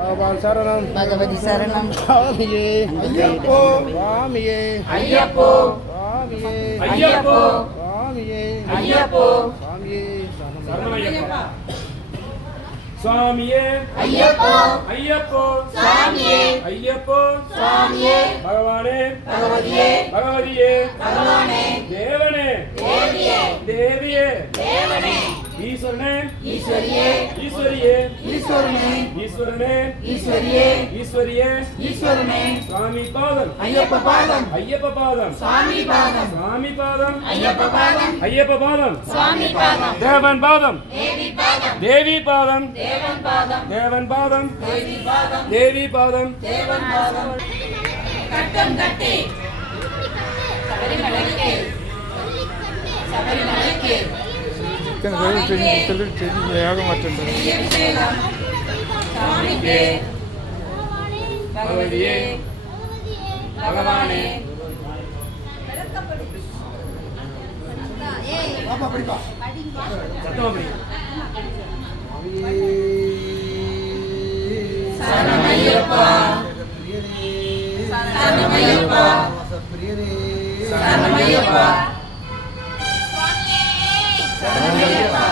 பகவான் சரணம் பகவதி சரணம் சுவாமியே ஐயப்போ சுவாமியே ஐயப்போ சுவாமியே ஐயப்போ சுவாமியே ஐயப்போ சுவாமியே சரணமையப்பா சுவாமியே ஐயப்போ ஐயப்போ சுவாமியே ஐயப்போ சுவாமியே பகவானே பகவதியே பகவதியே பகவானே தேவனே தேவியே தேவியே தேவனே ஈஸ்வரனே ஈஸ்வரியே ஈஸ்வரியே ஈஸ்வரனே ஈஸ்வரனே ஈஸ்வரியே ஈஸ்வரியே ஈஸ்வரனே சுவாமி பாதம் ஐயப்ப பாதம் ஐயப்ப பாதம் சுவாமி பாதம் சுவாமி பாதம் ஐயப்ப பாதம் ஐயப்ப பாதம் சுவாமி பாதம் தேவன் பாதம் தேவி பாதம் தேவி பாதம் தேவன் பாதம் தேவன் பாதம் தேவி பாதம் தேவி பாதம் தேவன் பாதம் கட்டம் கட்டி சபரிமலைக்கு சபரிமலைக்கு சுவாமிக்கு பகவதியே பகவானே சத்தமா படி சரணமையப்பா சரணமையப்பா சரணமையப்பா சரணமையப்பா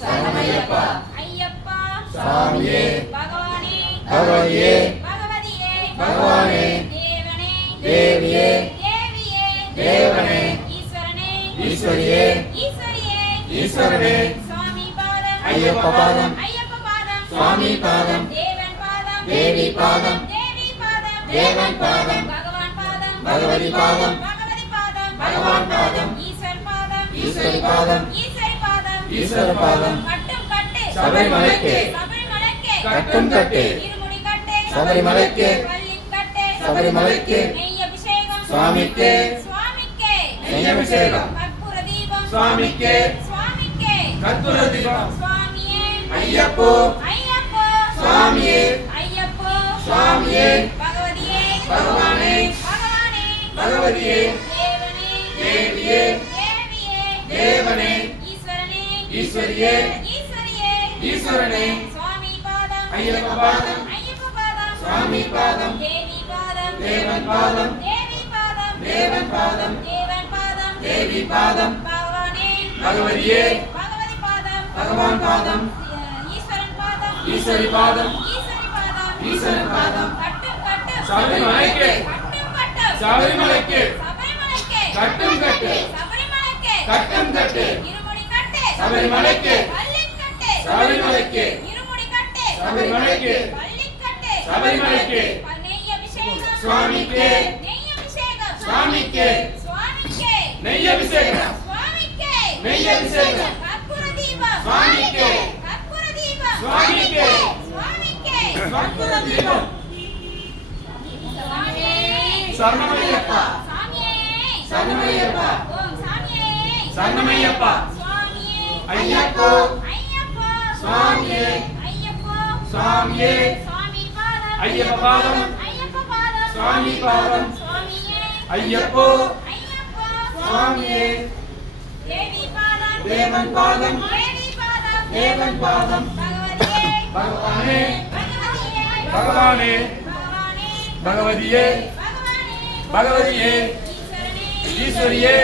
சரணமையப்பா ஐயப்பா சுவாமியே பகவானே பகவதியே பகவதியே பகவானே தேவனே தேவியே தேவியே தேவனே ஈஸ்வரனே ஈஸ்வரியே ஈஸ்வரியே ஈஸ்வரனே சுவாமி பாதம் ஐயப்ப பாதம் ஐயப்ப பாதம் சுவாமி பாதம் தேவன் பாதம் தேவி பாதம் தேவி பாதம் தேவன் பாதம் பகவான் பாதம் பகவதி பாதம் பகவதி பாதம் பகவான் பாதம் ஈஸ்வர் பாதம் ஈஸ்வரி பாதம் ஈஸ்வரி பாதம் ஈஸ்வர பாதம் கட்டும் கட்டு சபரிமலைக்கு சபரிமலைக்கு கட்டும் கட்டு இருமுடி கட்டு சபரிமலைக்கு பள்ளி கட்டு சபரிமலைக்கு நெய் அபிஷேகம் சுவாமிக்கு சுவாமிக்கு நெய் அபிஷேகம் கற்பூர தீபம் சுவாமிக்கு சுவாமிக்கு கற்பூர தீபம் சுவாமியே ஐயப்போ ஐயப்போ சுவாமியே ஐயப்போ சுவாமியே பகவதியே பகவானே பகவானே பகவதியே தேவனே தேவியே தேவியே தேவனே ஈஸ்வரனே ஈஸ்வரியே ஈஸ்வரியே ஈஸ்வரனே சுவாமி பாதம் ஐயப்ப பாதம் ஐயப்ப பாதம் சுவாமி பாதம் தேவி பாதம் தேவன் பாதம் தேவி பாதம் தேவன் பாதம் தேவன் பாதம் தேவி பாதம் பகவானே பகவதியே பகவதி பாதம் பகவான் பாதம் ஈஸ்வரன் பாதம் ஈஸ்வரி பாதம் ஈஸ்வரி பாதம் ஈஸ்வரன் பாதம் கட்டும் கட்டு சபரிமலைக்கு கட்டும் கட்டு சபரிமலைக்கு சபரிமலைக்கு கட்டும் கட்டு சபரிமலைக்கு கட்டும் கட்டு இருமுடி கட்டு சபரிமலைக்கு பள்ளி கட்டு சபரிமலைக்கு இருமுடி கட்டு சபரிமலைக்கு பள்ளி கட்டு சபரிமலைக்கு நெய் அபிஷேகம் சுவாமிக்கு நெய் அபிஷேகம் சுவாமிக்கு சுவாமிக்கு நெய் அபிஷேகம் சுவாமிக்கு நெய் அபிஷேகம் கற்பூர தீபம் சுவாமிக்கு கற்பூர தீபம் சுவாமிக்கு சுவாமிக்கு கற்பூர தீபம் சாமியே சரணமையப்பா சாமியே சரணமையப்பா ஓம் சாமியே சரணமையப்பா சுவாமியே ஐயப்போ ஐயப்போ சுவாமியே ஐயப்போ சுவாமியே சுவாமி பாதம் ஐயப்ப பாதம் ஐயப்ப பாதம் சுவாமி பாதம் சுவாமியே ஐயப்போ ஐயப்போ சுவாமியே தேவி பாதம் தேவன் பாதம் தேவி பாதம் தேவன் பாதம் பகவதியே பகவானே பகவதியே பகவானே பகவானே பகவதியே பகவானே பகவதியே ஈஸ்வரனே ஈஸ்வரியே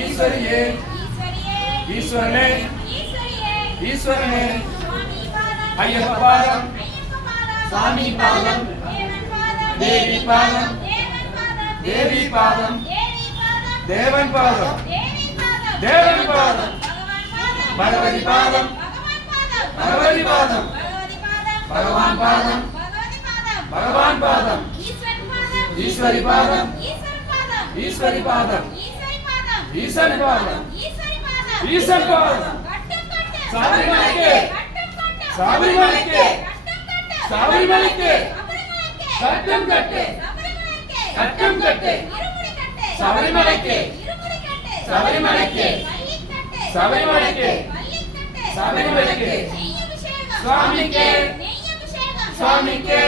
ஈஸ்வரனே ஈஸ்வரியே ஈஸ்வரியே ஈஸ்வரனே ஈஸ்வரியே ஈஸ்வரனே சுவாமி பாதம் ஐயப்ப பாதம் ஐயப்ப பாதம் சுவாமி பாதம் தேவன் பாதம் தேவி பாதம் தேவன் பாதம் தேவி பாதம் தேவி பாதம் தேவன் பாதம் தேவி பாதம் தேவன் பாதம் பகவான் பாதம் பகவதி பாதம் பகவான் பாதம் பகவதி பாதம் பகவதி பாதம் பகவான் பாதம் பகவதி பாதம் பகவான் பாதம் ஈஸ்வரன் பாதம் ஈஸ்வரி பாதம் ஈஸ்வரன் பாதம் ஈஸ்வரி பாதம் ஈஸ்வரி பாதம் ஈஸ்வரி பாதம் ஈஸ்வரி பாதம் ஈஸ்வரி பாதம் கட்டும் கட்டு சபரிமலைக்கு கட்டும் கட்டு சபரிமலைக்கு கட்டும் கட்டு சபரிமலைக்கு சபரிமலைக்கு கட்டும் கட்டு சபரிமலைக்கு கட்டும் கட்டு இருமுடி கட்டு சபரிமலைக்கு இருமுடி கட்டு சபரிமலைக்கு பள்ளி கட்டு சபரிமலைக்கு பள்ளி கட்டு சபரிமலைக்கு நெய் அபிஷேகம் சுவாமிக்கு நெய் அபிஷேகம் சுவாமிக்கு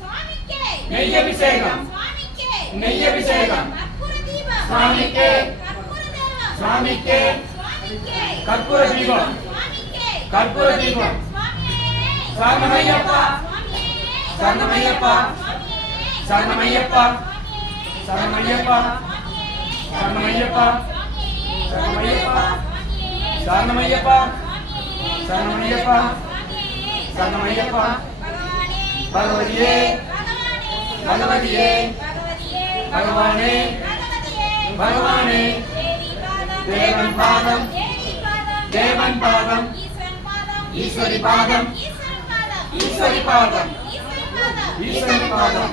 சுவாமிக்கு நெய் அபிஷேகம் சுவாமிக்கு நெய் அபிஷேகம் கற்பூர தீபம் சுவாமிக்கு கற்பூர தீபம் சுவாமிக்கு சுவாமிக்கு கற்பூர தீபம் சுவாமிக்கு கற்பூர தீபம் சுவாமியே சரணமையப்பா சரணமையப்பா சரணமையப்பா சரணமையப்பா சரணமையப்பா சரணமையப்பா சரணமையப்பா சரணமையப்பா சரணமையப்பா பகவதியே பகவதியே பகவானே பகவானே தேவன் பாதம் தேவன் பாதம் ஈஸ்வரி பாதம் ஈஸ்வரி பாதம் ஈஸ்வரி பாதம்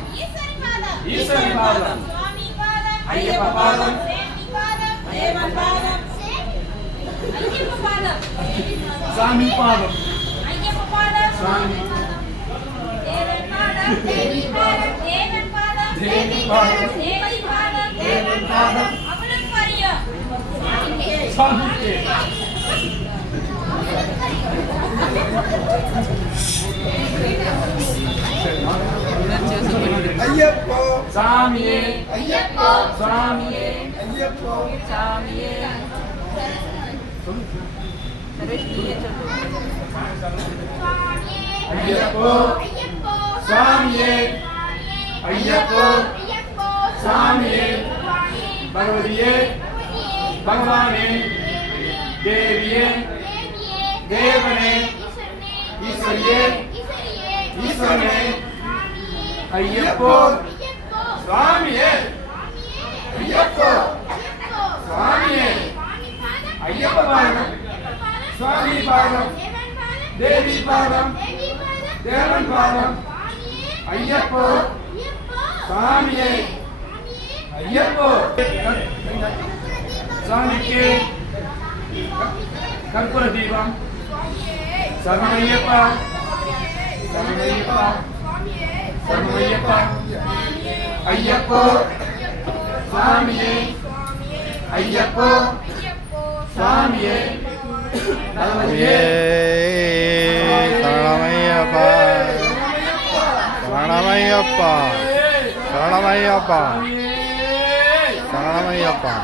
ஈஸ்வரி பாதம் ஐயப்ப பாதம் சாமி பாதம் சாமி தேவி பாதம் தேவன் பாதம் சாமிக்கே ஐயப்போ சாமியே ஐயப்போ சாமியே ஐயப்போ சாமியே ஐயப்போ சாமியே ஐயப்போ சாமியே பகவதியே பகவானே தேவியே தேவனே ஈஸ்வரியே ஈஸ்வரனே ஐயப்போ சுவாமியே ஐயப்போ சுவாமியே ஐயப்ப பாதம் சுவாமி பாதம் தேவி பாதம் தேவன் பாதம் ஐயப்போ சுவாமியே ஐயப்போ சுவாமிக்கு கற்பூர தீபம் சரணமையப்பா சரணமையப்பா சரணமையப்பா ஐயப்போ சுவாமியே ஐயப்போ சுவாமியே பகவதியே சரணமையப்பா சரணமையப்பா சரணமையப்பா சுவாமியே சரணமையப்பா